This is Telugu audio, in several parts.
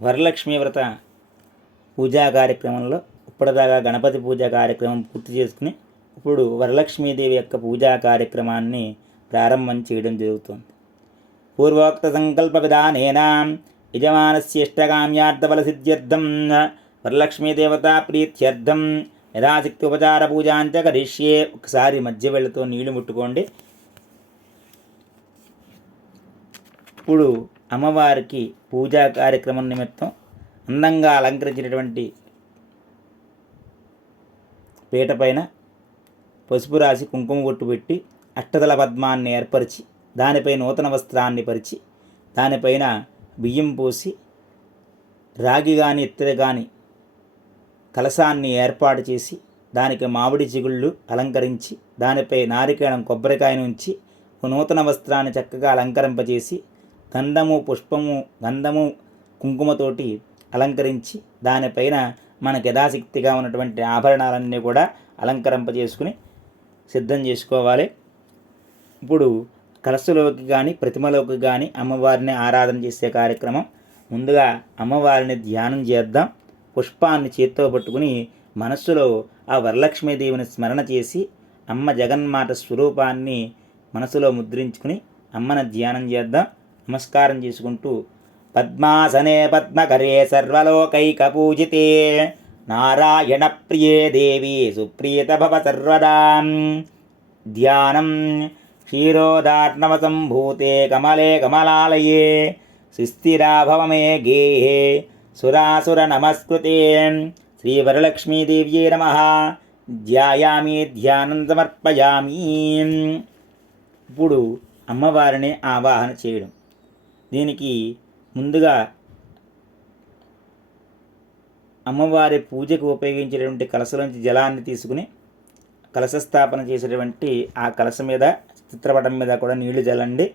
వరలక్ష్మి వ్రత పూజా కార్యక్రమంలో ఇప్పటిదాకా గణపతి పూజ కార్యక్రమం పూర్తి చేసుకుని ఇప్పుడు వరలక్ష్మీదేవి యొక్క పూజా కార్యక్రమాన్ని ప్రారంభం చేయడం జరుగుతుంది. పూర్వోక్త సంకల్ప విధానేన యజమానస్య ఇష్టకామ్యార్థఫల సిద్ధ్యర్థం ప్రీత్యర్థం యథాశక్తి ఉపచార పూజాంచ కరిష్యే. ఒకసారి మధ్య వెళ్ళతో నీళ్ళు ముట్టుకోండి. ఇప్పుడు అమ్మవారికి పూజా కార్యక్రమం నిమిత్తం అందంగా అలంకరించినటువంటి పీట పైన పసుపు రాసి కుంకుమ బొట్టు పెట్టి అష్టదల పద్మాన్ని ఏర్పరిచి దానిపై నూతన వస్త్రాన్ని పరిచి దానిపైన బియ్యం పోసి రాగి కానీ ఇత్తడి కానీ కలశాన్ని ఏర్పాటు చేసి దానికి మామిడి చిగుళ్ళు అలంకరించి దానిపై నారికేళం కొబ్బరికాయను ఉంచి నూతన వస్త్రాన్ని చక్కగా అలంకరింపజేసి గంధము పుష్పము గంధము కుంకుమతోటి అలంకరించి దానిపైన మనకు యథాశక్తిగా ఉన్నటువంటి ఆభరణాలన్నీ కూడా అలంకరింపజేసుకుని సిద్ధం చేసుకోవాలి. ఇప్పుడు కలసులోకి కానీ ప్రతిమలోకి కానీ అమ్మవారిని ఆరాధన చేసే కార్యక్రమం. ముందుగా అమ్మవారిని ధ్యానం చేద్దాం. పుష్పాన్ని చేత్తో పట్టుకుని మనస్సులో ఆ వరలక్ష్మీదేవిని స్మరణ చేసి అమ్మ జగన్మాత స్వరూపాన్ని మనసులో ముద్రించుకుని అమ్మని ధ్యానం చేద్దాం. నమస్కారం చేసుకుంటూ పద్మాసనే పద్మకరే సర్వలోకైక పూజితే నారాయణ ప్రియే దేవి సుప్రీత భవ సర్వదా. ధ్యానం క్షీరోదార్ణవసంభూతే కమలే కమలాలయే. సుస్థిరాభవమే గేహే సురాసుర నమస్కృతే. శ్రీవరలక్ష్మీదేవ్యే నమ. ధ్యాయామి ధ్యానం సమర్పయామి. ఇప్పుడు అమ్మవారిని ఆవాహన చేయడం. దీనికి ముందుగా అమ్మవారి పూజకు ఉపయోగించేటువంటి కలశలోంచి జలాన్ని తీసుకుని కలశ స్థాపన చేసేటువంటి ఆ కలశ మీద చిత్రపటం మీద కూడా నీళ్ళు జల్లండి.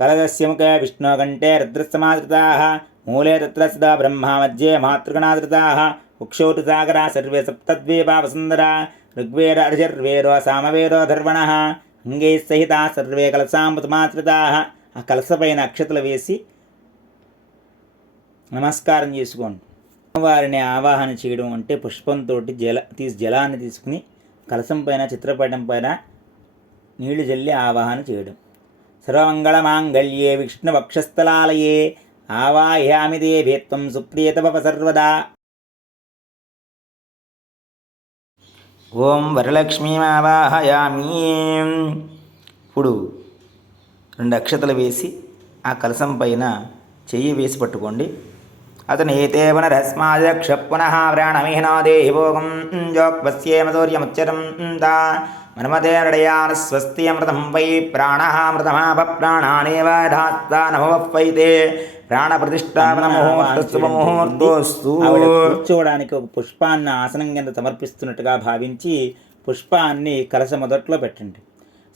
కలశస్యముఖ విష్ణుకంఠే రుద్రసమాశ్రితా మూలే తత్ర సదా బ్రహ్మ మధ్యే మాతృగణాశ్రితా ఉక్షోటుసాగరా సర్వే సప్తద్వీపా వసుందరా ఋగ్వేద అర్జర్వేదో సామవేదో ధర్వణ అంగై సహిత సర్వే కలసాంబుతమాశ్రితా ఆ కలసపైన అక్షతలు వేసి నమస్కారం చేసుకోండి. వారిని ఆవాహన చేయడం అంటే పుష్పంతో జల తీసి జలాన్ని తీసుకుని కలసం పైన చిత్రపటం పైన నీళ్ళు జల్లి ఆవాహన చేయడం. సర్వమంగళమాంగళ్యే విష్ణువక్షస్థలాలయే ఆవాహయామి భేత్వం సుప్రియతవ సర్వదా. ఓం వరలక్ష్మీమావాహయామి. ఇప్పుడు రెండు అక్షతలు వేసి ఆ కలసం పైన చెయ్యి వేసి పట్టుకోండి. అతను ఏతే వనరస్మాదక్ష పునః వ్రాణమిహినో దేహిభోగం జోక్వస్యేమ సూర్యముచ్చరం తా మనమతే నడయాన స్వస్తి అమృతం వై ప్రాణ మృతమాప ప్రాణానేవ వైతే ప్రాణ ప్రతిష్టాపన ముహూర్తోస్తు. కూర్చోవడానికి ఒక పుష్పాన్ని ఆసనం కింద సమర్పిస్తున్నట్టుగా భావించి పుష్పాన్ని కలస మొదట్లో పెట్టండి.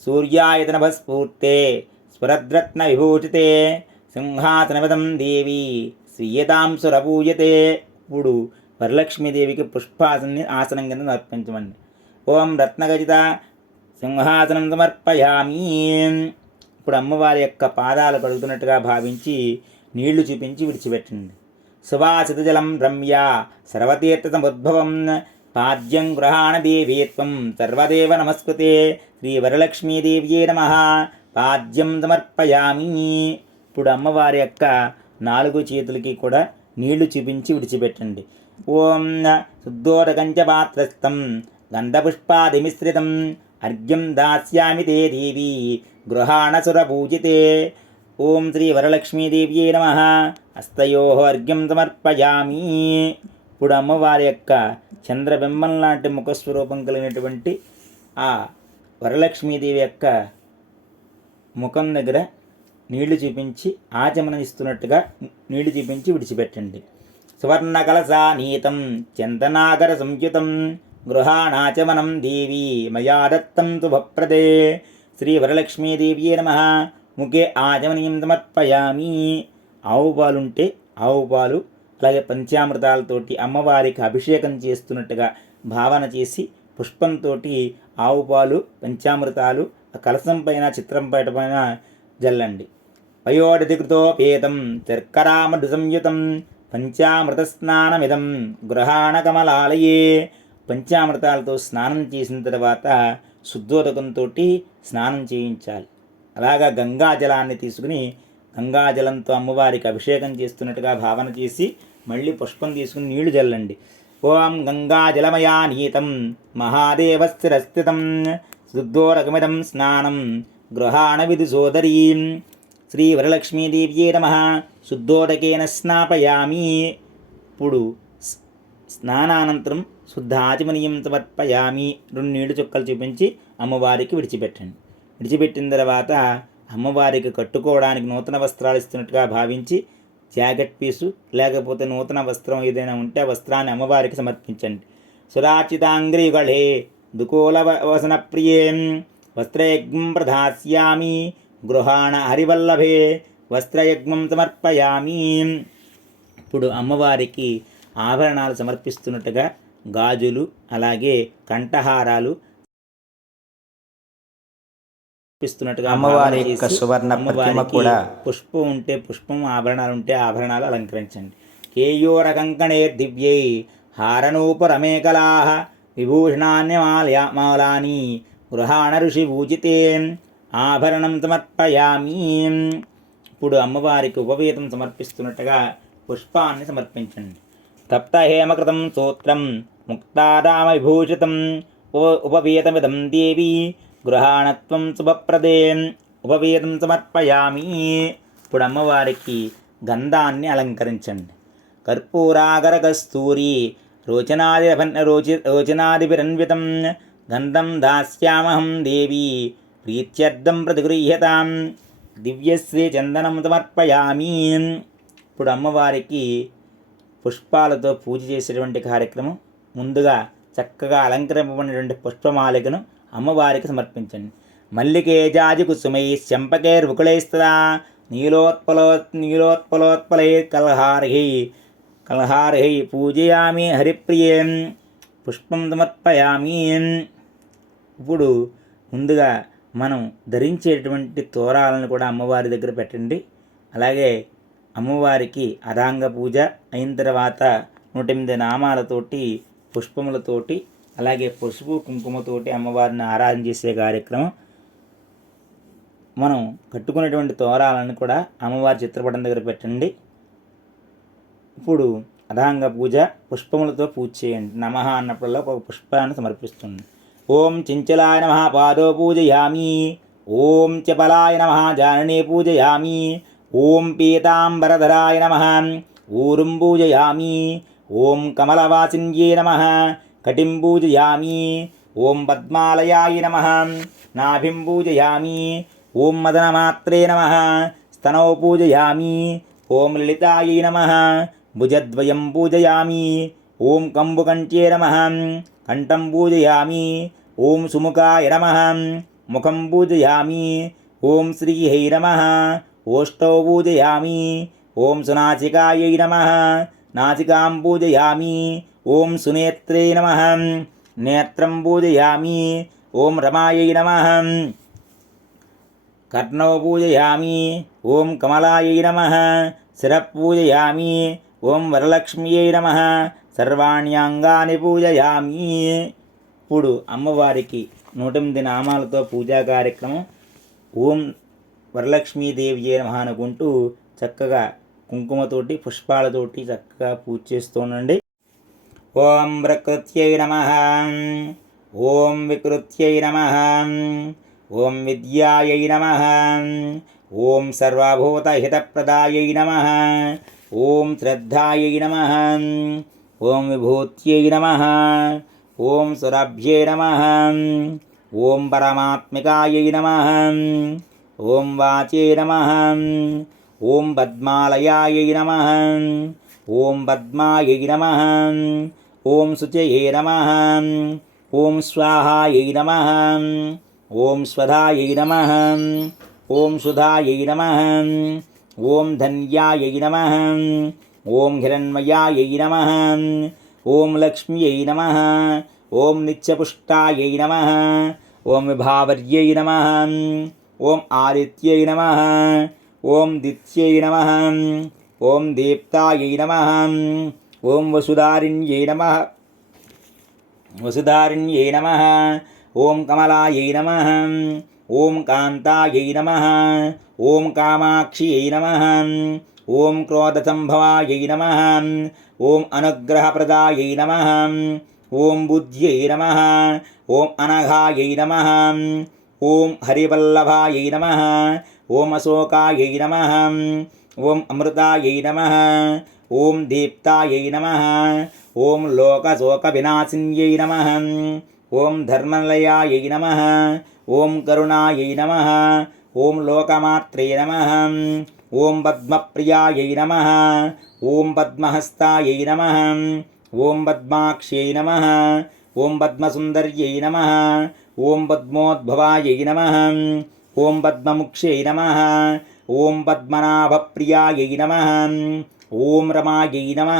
సూర్యాయతన భస్ఫూర్తే స్వరద్రత్న విభూషితే సింహాసనపదం దేవి స్వీయతాం సురపూజతే ఇప్పుడు వరలక్ష్మీదేవికి పుష్పాసన్ని ఆసనం కింద సమర్పించమండి ఓం రత్నగజిత సింహాసనం సమర్పయామి. ఇప్పుడు అమ్మవారి యొక్క పాదాలు కడుగుతున్నట్టుగా భావించి నీళ్ళు చూపించి విడిచిపెట్టండి సువాసితజలం రమ్య సర్వతీర్థసముద్భవం పాద్యం గృహాణ దేవీత్వం సర్వదేవ నమస్కృతే శ్రీ వరలక్ష్మీదేవ్యే నమ. పాద్యం సమర్పయామి. ఇప్పుడు అమ్మవారి యొక్క నాలుగు చేతులకి కూడా నీళ్ళు చూపించి విడిచిపెట్టండి ఓం శుద్ధోదకంచ పాత్రస్థం గంధపుష్పాదిమిశ్రితం. అర్ఘ్యం దాస్యామి తే దేవి. గృహాణసురపూజితే ఓం శ్రీ వరలక్ష్మీదేవ్యే నమ. హస్తయో అర్ఘ్యం సమర్పయామి ఇప్పుడు అమ్మవారి యొక్క చంద్రబింబం లాంటి ముఖస్వరూపం కలిగినటువంటి ఆ వరలక్ష్మీదేవి యొక్క ముఖం దగ్గర నీళ్ళు చూపించి ఆచమనం ఇస్తున్నట్టుగా నీళ్ళు చూపించి విడిచిపెట్టండి. సువర్ణ కలసా నీతం చందనాగర సంయుతం గృహాణాచమనం దేవి మయా దత్తం శుభప్రదే. శ్రీ వరలక్ష్మీదేవ్యే నమ. ముగ్గే ఆచమనీయం సమర్పయామి ఆవు పాలుంటే ఆవు పాలు అలాగే పంచామృతాలతోటి అమ్మవారికి అభిషేకం చేస్తున్నట్టుగా భావన చేసి పుష్పంతో ఆవు పాలు పంచామృతాలు ఆ కలసం పైన చిత్రం పైట పైన జల్లండి. పయోడధికృతోపేతం శర్కరామృత సంయుతం పంచామృతస్నానమిదం గృహాణకమలాలయే. పంచామృతాలతో స్నానం చేసిన తర్వాత శుద్ధోదకంతో స్నానం చేయించాలి. అలాగా గంగాజలాన్ని తీసుకుని గంగాజలంతో అమ్మవారికి అభిషేకం చేస్తున్నట్టుగా భావన చేసి మళ్ళీ పుష్పం తీసుకుని నీళ్ళు జల్లండి ఓం గంగాజలమయా నీతం మహాదేవస్థిరస్థితం శుద్ధోరకమిదం స్నానం గృహాణ విధి సోదరీం శ్రీ వరలక్ష్మీదేవ్యే నమ శుద్ధోదకేన స్నాపయామి. ఇప్పుడు స్నానానంతరం శుద్ధ ఆచమనీయం సమర్పయామి రెండు నీళ్ళు చుక్కలు చూపించి అమ్మవారికి విడిచిపెట్టండి. విడిచిపెట్టిన తర్వాత అమ్మవారికి కట్టుకోవడానికి నూతన వస్త్రాలు ఇస్తున్నట్టుగా భావించి జాకెట్ పీసు లేకపోతే నూతన వస్త్రం ఏదైనా ఉంటే వస్త్రాన్ని అమ్మవారికి సమర్పించండి. సురాచితాంగ్రిగళే దుకూల వసన ప్రియే. వస్త్రయజ్ఞం ప్రధాస్యామి. గృహాణ హరివల్లభే వస్త్రయజ్ఞం సమర్పయామి. ఇప్పుడు అమ్మవారికి ఆభరణాలు సమర్పిస్తున్నట్టుగా గాజులు అలాగే కంఠహారాలు సమర్పిస్తున్నట్టుగా అమ్మవారి యొక్క సువర్ణ ప్రతిమ కూడా పుష్పం ఉంటే పుష్పం ఆభరణాలు ఉంటే ఆభరణాలు అలంకరించండి. కేయోర కంకణే దివ్యై హారనూపురమేకలా విభూషణాన్యమాలయా మాలాని గృహాణ ఋషి పూజితే ఆభరణం సమర్పయామి. ఇప్పుడు అమ్మవారికి ఉపవేతం సమర్పిస్తున్నట్టుగా పుష్పాన్ని సమర్పించండి. తప్త హేమకృతం సూత్రం ముక్తారామ విభూషితం ఉప ఉపవేతమిదం దేవి గృహాణత్వం శుభప్రదే ఉపవేదం సమర్పయామి. ఇప్పుడు అమ్మవారికి గంధాన్ని అలంకరించండి. కర్పూరాగర కస్తూరి రోచనాది రోచి రోచనాదిభిరన్వితం గంధం దాస్యామహం దేవి ప్రీత్యర్థం ప్రతిగృహ్యతాం దివ్యశ్రీ చందనం సమర్పయామి. ఇప్పుడు అమ్మవారికి పుష్పాలతో పూజ చేసేటువంటి కార్యక్రమం ముందుగా చక్కగా అలంకరింపబడినటువంటి పుష్పమాలికను అమ్మవారికి సమర్పించండి. మల్లికే జాజి కుసుమై శంపకైర్ముకులైస్తదా నీలోత్పలో నీలోత్పలోత్పలై కల్హార్హి కల్హార్హి పూజయామి హరిప్రియం పుష్పం సమర్పయామి. ఇప్పుడు ముందుగా మనం ధరించేటువంటి తోరాలను కూడా అమ్మవారి దగ్గర పెట్టండి. అలాగే అమ్మవారికి అరాంగ పూజ అయిన తర్వాత నూట ఎనిమిది నామాలతోటి పుష్పములతోటి అలాగే పసుపు కుంకుమతోటి అమ్మవారిని ఆరాధన చేసే కార్యక్రమం. మనం కట్టుకునేటువంటి తోరాలను కూడా అమ్మవారి చిత్రపటం దగ్గర పెట్టండి. ఇప్పుడు అధాంగ పూజ పుష్పములతో పూజ చేయండి. నమ అన్నప్పుడల్లా ఒక పుష్పాన్ని సమర్పిస్తుంది. ఓం చించలాయ నమ పాదో పూజయామి. ఓం చపలాయ నమ జాననే పూజయామి. ఓం పీతాంబరధరాయ నమ ఊరుం పూజయామి. ఓం కమలవాసిన్యే నమ కటిం పూజయామి. ఓం పద్మాలయాయ నమ. నాభిం పూజయామి. ఓం మదనమాత్రే నమ. స్తనౌ పూజయామి. ఓం లలితాయై నమ. భుజద్వయం పూజయామి. ఓం కంబుకంఠ్యే నమ. కంఠం పూజయామి. ఓం సుముఖాయ నమ. ముఖం పూజయామి. ఓం శ్రీహై నమ. ఓష్టౌ పూజయామి. ఓం సునాసికాయై నమ. నాచికాం పూజయామి. ఓం సునేత్రే నమ. నేత్రం పూజయామి. ఓం రమాయై నమ. కర్ణౌ పూజయామి. ఓం కమలాయై నమ. శిరపూజయామి ఓం వరలక్ష్మియై నమ. సర్వాణ్యాంగాన్ని పూజయామి. ఇప్పుడు అమ్మవారికి నూట ఎనిమిది నామాలతో పూజా కార్యక్రమం. ఓం వరలక్ష్మీదేవి నమ అనుకుంటూ చక్కగా కుంకుమతోటి పుష్పాలతోటి చక్కగా పూజ చేస్తుండండి ఓం ప్రకృత్యై నమ ఓం వికృత్యై నమ ఓం విద్యాయై నమ ఓం సర్వభూతహితప్రదాయై నమ ఓం శ్రద్ధాయై నమ ఓం విభూత్యై నమ ఓం సురభ్యై నమ ఓం పరమాత్మికాయై నమ ఓం వాచే నమ ఓం పద్మాలయాయై నమ ఓం పద్మాయై నమ ఓం శుచయే నమ ఓం స్వాహాయై నమ ఓం స్వధాయై నమ ఓం సుధాయై నమ ఓం ధన్యాయై నమ ఓం హిరణ్మయాయై నమ ఓం లక్ష్మ్యై నమ ఓం నిత్యపుష్టాయై నమ ఓం విభావర్యై నమ ఓం ఆదిత్యై నమ ఓం దిత్యై నమ ఓం దీప్తాయై నమ ఓం వసుధారిణ్యై నమ వసుధారిణ్యై నమ ఓం కమలాయై నమ ఓం కాంతాయై నమ ఓం కామాక్ష్యై నమ ఓం క్రోధసంభవాయై నమ ఓం అనుగ్రహప్రదాయై నమ ఓం బుద్ధ్యై నమ ఓం అనఘాయై నమ ఓం హరివల్లభాయై నమ ఓం అశోకాయై నమ ఓం అమృతాయై నమ ఓం దీప్తాయై నమ ఓం లోకశోకవినాశిన్యై నమ ఓం ధర్మలయాయై నమ ఓం కరుణాయై నమ ఓం లోకమాత్రే నమ ఓం పద్మప్రియాయై నమ ఓం పద్మహస్తాయై నమ ఓం పద్మాక్ష్యై నమ ఓం పద్మసుందర్యై నమ ఓం పద్మోద్భవాయై నమ ఓం పద్మముక్ష్యై నమ ఓం పద్మనాభప్రియాయై నమ ఓం రమాయై నమ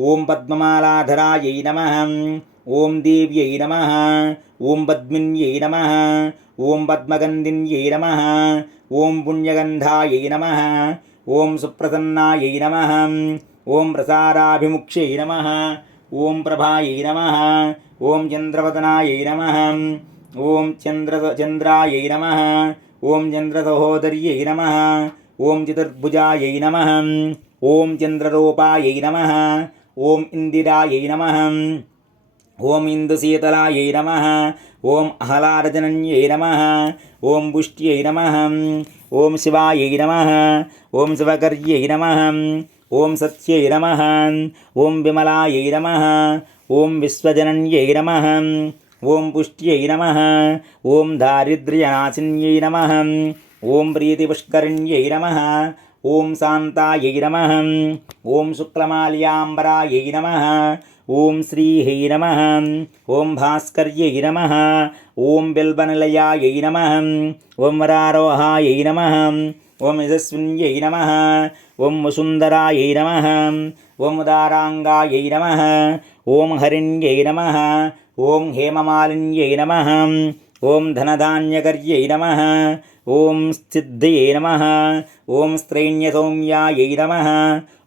ఓం పద్మమాలాధరాయై నమ ఓం దేవ్యై నమ ఓం పద్మిన్యై నమ ఓం పద్మగంధిన్యై నమ ఓం పుణ్యగంధాయై నమ ఓం సుప్రసన్నాయై నమ ఓం ప్రసారాభిముఖ్యై నమ ఓం ప్రభాయై నమ ఓం చంద్రవదనాయై నమ ఓం చంద్ర చంద్రాయై నమ ఓం చంద్రసహోదర్యై నమ ఓం చతుర్భుజాయై నమ ఓం చంద్రరూపాయై నమ ఓం ఇందిరాయై నమ ఓం ఇందుశీతలాయై నమ ఓం అహలారజనన్యై నమ ఓం పుష్ట్యై నమ ఓం శివాయై నమ ఓం శివకర్యై నమ ఓం సత్యై నమ ఓం విమలాయై నమ ఓం విశ్వజనన్యై నమ ఓం పుష్ట్యై నమ ఓం దారిద్ర్యనాశిన్యై నమ ఓం ప్రీతిపుష్కరిణ్యై నమ ఓం శాంతాయై నమ ఓం శుక్లమాల్యాంబరాయై నమ ఓం శ్రీహై నమ ఓం భాస్కర్యై నమ ఓం బిల్బనిలయాయై నమ ఓం వరారోహాయై నమ ఓం యశస్విన్యై నమ ఓం వసుందరాయై నమ ఓం ఉదారాంగాయై నమ ఓం హరిణ్యై నమ ఓం హేమమాలిన్యై నమ ఓం ధనధాన్యకర్యై నమ ఓం సిద్ధయే నమ ఓం స్త్రైణ్యసౌమ్యాయై నమ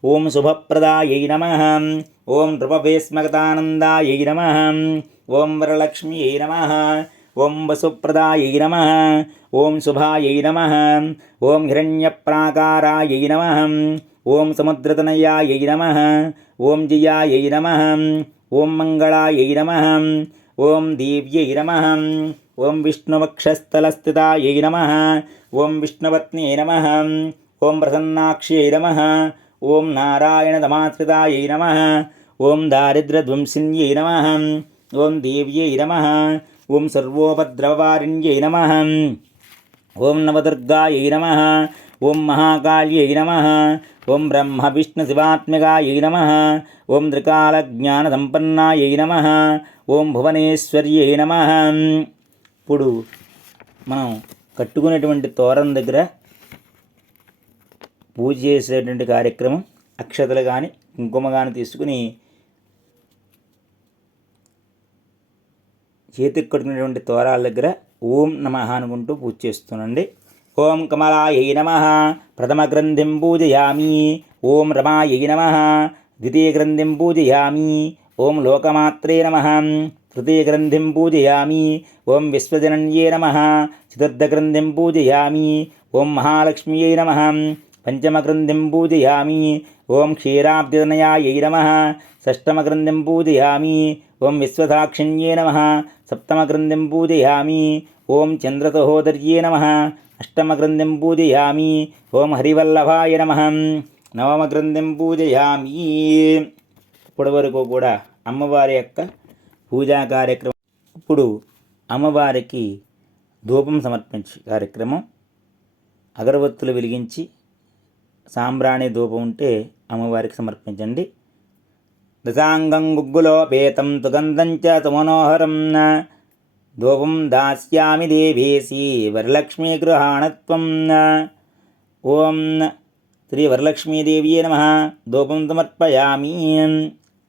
ఓం శుభప్రదాయై నమ ఓం నృపభేస్మగతానందాయై నమ ఓం వరలక్ష్మ్యై నమ ఓం వసుప్రదాయై నమ ఓం శుభాయై నమ ఓం హిరణ్యప్రాకారాయై నమ ఓం సముద్రతనయాయై నమ ఓం జియాయై నమ ఓం మంగళాయై నమ ఓం దేవ్యై నమ ఓం విష్ణువక్షస్థలస్థితాయై నమ ఓం విష్ణుపత్న్యై నమ ఓం ప్రసన్నాక్ష్యై నమ ఓం నారాయణతమాశ్రితాయై నమ ఓం దారిద్ర్యధ్వంసిన్యై నమ ఓం దేవ్యై నమ ఓం సర్వోపద్రవవారిణ్యై నమ ఓం నవదుర్గాయై నమ ఓం మహాకాళ్యై నమ ఓం బ్రహ్మ విష్ణు శివాత్మికాయై నమ ఓం త్రికాలజ్ఞానసంపన్నాయై నమ ఓం భువనేశ్వర్యై నమ ఇప్పుడు మనం కట్టుకునేటువంటి తోరం దగ్గర పూజ చేసేటువంటి కార్యక్రమం అక్షతలు కానీ కుంకుమ కానీ తీసుకుని చేతికి కట్టుకునేటువంటి తోరాల దగ్గర ఓం నమ అనుకుంటూ పూజ చేస్తున్నాండి ఓం కమలాయై నమ ప్రథమ గ్రంథిం పూజయామి. ఓం రమాయై నమ ద్వితీయ గ్రంథిం పూజయామి. ఓం లోకమాత్రే నమ. తృతీయగ్రంథిం పూజయామి ఓం విశ్వజనన్యే నమ చతుర్థగ్రంథిం పూజయామి ఓం మహాలక్ష్మ్యై నమ పంచమగ్రంథిం పూజయామి ఓం క్షీరాబ్దితనయాయై నమ షష్టమగ్రంథిం పూజయామి ఓం విశ్వదాక్షిణ్యే నమ సప్తమగ్రంథిం పూజయామి ఓం చంద్రసహోదర్యే నమ అష్టమగ్రంథిం పూజయామి ఓం హరివల్లభాయ నమ నవమగ్రంథిం పూజయామి ఇప్పటి వరకు కూడా అమ్మవారి యొక్క పూజా కార్యక్రమం. ఇప్పుడు అమ్మవారికి ధూపం సమర్పించే కార్యక్రమం. అగరబత్తులు వెలిగించి సాంబ్రాణి ధూపం ఉంటే అమ్మవారికి సమర్పించండి. దశాంగం గుగ్గులో పేతం చ సుమనోహరం ధూపం దాస్యామి దేవేసి వరలక్ష్మీ గృహాణత్వం ఓం శ్రీ వరలక్ష్మీదేవియే నమ. ధూపం సమర్పయామి.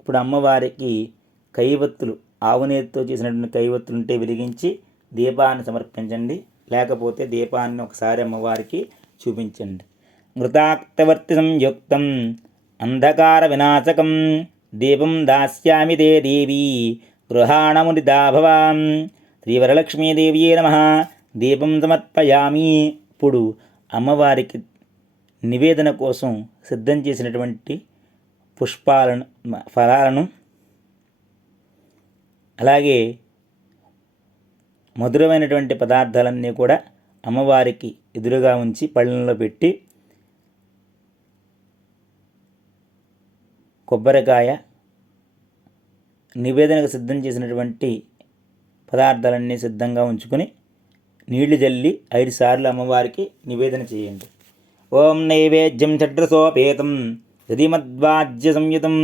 ఇప్పుడు అమ్మవారికి కైవత్తులు ఆవునేతితో చేసినటువంటి కైవత్తులుంటే వెలిగించి దీపాన్ని సమర్పించండి. లేకపోతే దీపాన్ని ఒకసారి అమ్మవారికి చూపించండి. మృతాక్తవర్తి సంయుక్తం అంధకార వినాశకం దీపం దాస్యామి దే దేవి గృహాణమునిదా భవాం శ్రీవరలక్ష్మీదేవియే నమ దీపం సమర్పయామి. ఇప్పుడు అమ్మవారికి నివేదన కోసం సిద్ధం చేసినటువంటి పుష్పాలను ఫలాలను అలాగే మధురమైనటువంటి పదార్థాలన్నీ కూడా అమ్మవారికి ఎదురుగా ఉంచి పళ్ళెంలో పెట్టి కొబ్బరికాయ నివేదనకు సిద్ధం చేసినటువంటి పదార్థాలన్నీ సిద్ధంగా ఉంచుకొని నీళ్ళు జల్లి ఐదు సార్లు అమ్మవారికి నివేదన చేయండి. ఓం నైవేద్యం చడ్రసోపేతం యదిమద్వాజ్య సంయుతం.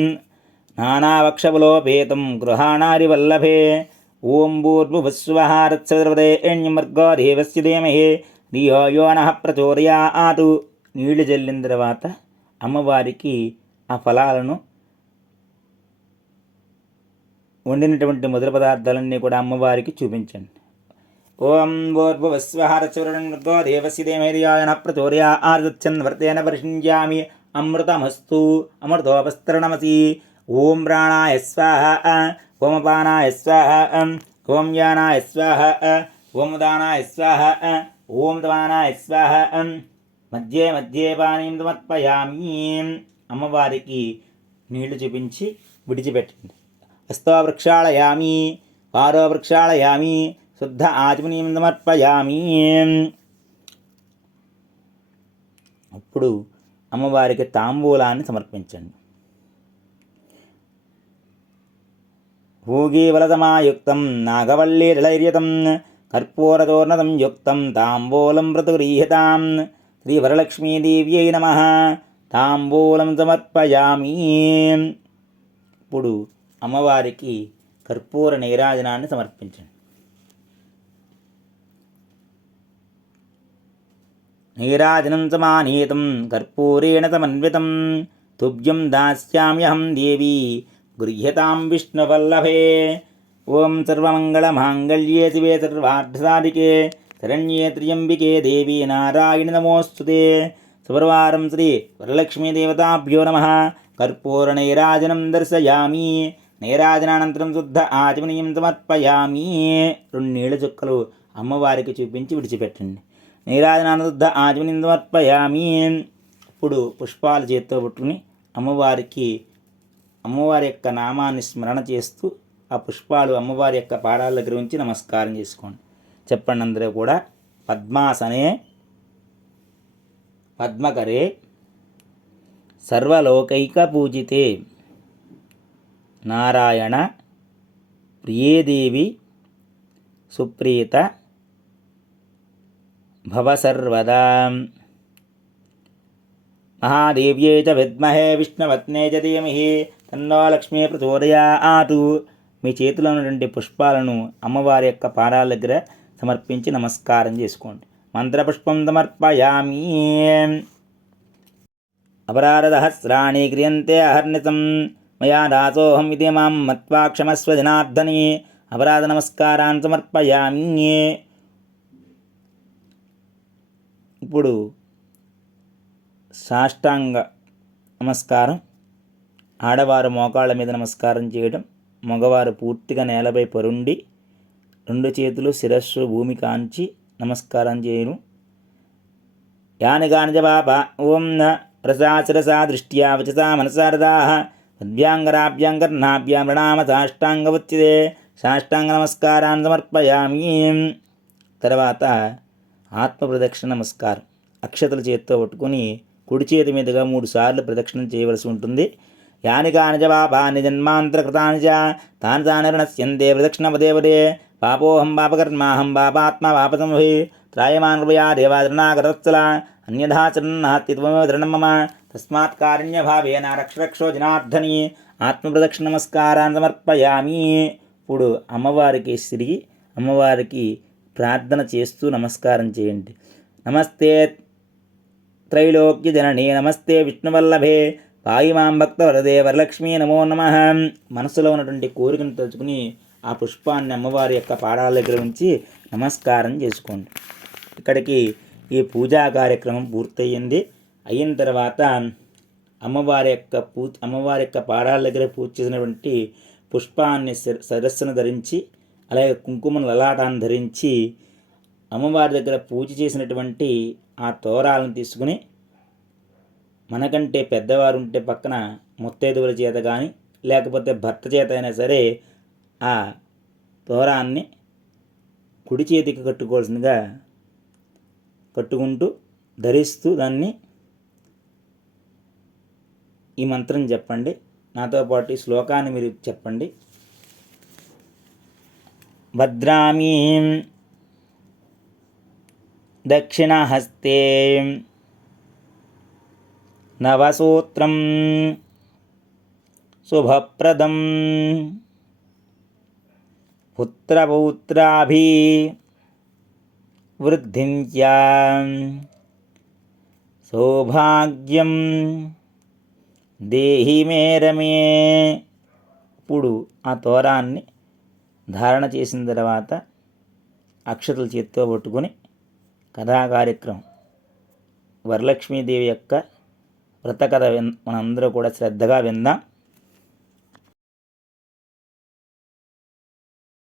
నానావక్షబలోపేతం గృహాణారి వల్లభే ఓం భూర్భువస్వహారత్సర్వదేణ్యమర్గో దేవస్య ధీమహే ధియో యో నః ప్రచోదయాతు నీళ్ళు జల్లిన తర్వాత అమ్మవారికి ఆ ఫలాలను వండినటువంటి మొదల పదార్థాలన్నీ కూడా అమ్మవారికి చూపించండి. ఓం భూర్భువస్వహారచరణో దేవస్య దేమేర్యాయన ప్రచోర్యా ఆర్దచ్చన్ వర్తేన వర్షించామి అమృతమస్తు. అమృతోపస్తరణమసి. ఓం ప్రాణాయ స్వాహ ఓమపానాయ స్వాహ ఓం యానాయ స్వాహ ఓం దానాయ స్వాహ ఓం ద్వానాయ స్వాహ మధ్యే మధ్యే పానీం సమర్పయామి అమ్మవారికి నీళ్ళు చూపించి విడిచిపెట్టండి హస్తో వృక్షాళయామి పారో వృక్షాళయామి శుద్ధ ఆచమనీయం సమర్పయామి అప్పుడు అమ్మవారికి తాంబూలాన్ని సమర్పించండి। భూగీవలతమాయుక్తం నాగవల్లీలైర్యతం కర్పూరతోర్ణతం యుక్తం తాంబూలం ప్రతుగృహ్యతాం శ్రీవరలక్ష్మీదేవ్యై నమ తాంబూలం సమర్పయామి ఇప్పుడు అమ్మవారికి కర్పూర నీరాజనాన్ని సమర్పించండి। నీరాజనం సమానీతం కర్పూరేణ సమన్వితం తుభ్యం దాస్యామ్యహం దేవీ గృహ్యతాం విష్ణువల్లభే. ఓం సర్వమంగళమాంగళ్యే శివే సర్వార్థసాధికే శరణ్యే త్ర్యంబికే దేవి నారాయణి నమోస్తుతే. సుపర్వారం శ్రీ వరలక్ష్మీదేవతాభ్యో నమ. కర్పూరనైరాజనం దర్శయామి. నైరాజనానంతరం శుద్ధ ఆచమనీయం సమర్పయామి. రెండు నీళ్ళ చుక్కలు అమ్మవారికి చూపించి విడిచిపెట్టండి. నీరాజనాన శుద్ధ ఆచమనీయం సమర్పయామి. ఇప్పుడు పుష్పాలు చేత్తో పుట్టుకుని అమ్మవారికి అమ్మవారి యొక్క నామాన్ని స్మరణ చేస్తూ ఆ పుష్పాలు అమ్మవారి యొక్క పాదాల దగ్గర ఉంచి నమస్కారం చేసుకోండి. చెప్పండి అందరూ కూడా పద్మాసనే పద్మకరే సర్వలోకైక పూజితే. నారాయణ ప్రియేదేవి సుప్రీత భవ సర్వదా చ విద్మహే విష్ణువత్నే చ ధీమహి. తన్నో లక్ష్మీ ప్రచోదయాతు. మీ చేతిలో ఉన్నటువంటి పుష్పాలను అమ్మవారి యొక్క పాదాల దగ్గర సమర్పించి నమస్కారం చేసుకోండి. మంత్రపుష్పం సమర్పయామి. అపరాధసహస్రాణి క్రియంతే అహర్నితం మయా దాసోహం ఇది మాం మత్వా క్షమస్వ జనార్దని. అపరాధ నమస్కారాన్ని సమర్పయామి. ఇప్పుడు సాష్టాంగ నమస్కారం. ఆడవారు మోకాళ్ళ మీద నమస్కారం చేయడం మగవారు పూర్తిగా నేలపై పరుండి రెండు చేతులు శిరస్సు భూమి కాంచి నమస్కారం చేయను. యాని కాని బాప ఓం న రసా శిరసా దృష్ట్యా వచసా మనసారదా పద్భ్యాంగరాభ్యాంగర్నాభ్యాం ప్రణామ సాష్టాంగవత్యతే సాష్టాంగ నమస్కారాన్ని సమర్పయామి. తర్వాత ఆత్మ ప్రదక్షిణ నమస్కారం. అక్షతల చేత్తో పట్టుకొని కుడి చేతి మీదుగా మూడు సార్లు ప్రదక్షిణం చేయవలసి ఉంటుంది. యాని కాని చ పాపాన్ని జన్మాంతరకృతాన్ని చ తాని తాని రుణస్యందే ప్రదక్షిణపదేవదే పాపోహం పాపకర్మాహం పాపాత్మ పాపసంభి త్రాయమానృపయా దేవాదరణాగతత్సల అన్యథాచరణాస్తి త్వమేవ దృఢం మమ. తస్మాత్ కారుణ్యభావేన రక్షరక్షో జనార్దని ఆత్మప్రదక్షిణ నమస్కారాన్ని సమర్పయామి. ఇప్పుడు అమ్మవారికి తిరిగి అమ్మవారికి ప్రార్థన చేస్తూ నమస్కారం చేయండి. నమస్తే త్రైలోక్య జనని నమస్తే విష్ణువల్లభే. పాయి మాం భక్త వరదే వరలక్ష్మీ నమో నమ. మనసులో ఉన్నటువంటి కోరికను తలుచుకుని ఆ పుష్పాన్ని అమ్మవారి యొక్క పాదాల దగ్గర ఉంచి నమస్కారం చేసుకోండి. ఇక్కడికి ఈ పూజా కార్యక్రమం పూర్తయింది. అయిన తర్వాత అమ్మవారి యొక్క పూ అమ్మవారి యొక్క పాదాల దగ్గర పూజ చేసినటువంటి పుష్పాన్ని సరస్సును ధరించి అలాగే కుంకుమను లలాటాన్ని ధరించి అమ్మవారి దగ్గర పూజ చేసినటువంటి ఆ తోరాలను తీసుకుని మనకంటే పెద్దవారు ఉంటే పక్కన ముత్తైదువుల చేత కానీ లేకపోతే భర్త చేత అయినా సరే ఆ తోరాన్ని కుడి చేతికి కట్టుకోవాల్సిందిగా కట్టుకుంటూ ధరిస్తూ దాన్ని ఈ మంత్రం చెప్పండి. నాతో పాటు ఈ శ్లోకాన్ని మీరు చెప్పండి. భద్రామీ దక్షిణహస్తే నవసూత్రం. శుభప్రదం. పుత్రపౌత్రాభి వృద్ధిం సౌభాగ్యం దేహి మే రమే. ఇప్పుడు ఆ తోరాన్ని ధారణ చేసిన తర్వాత అక్షతలు చేత్తో పట్టుకొని కథా కార్యక్రమం వరలక్ష్మీదేవి యొక్క వ్రత కథ విన్ మనందరూ కూడా శ్రద్ధగా విందాం.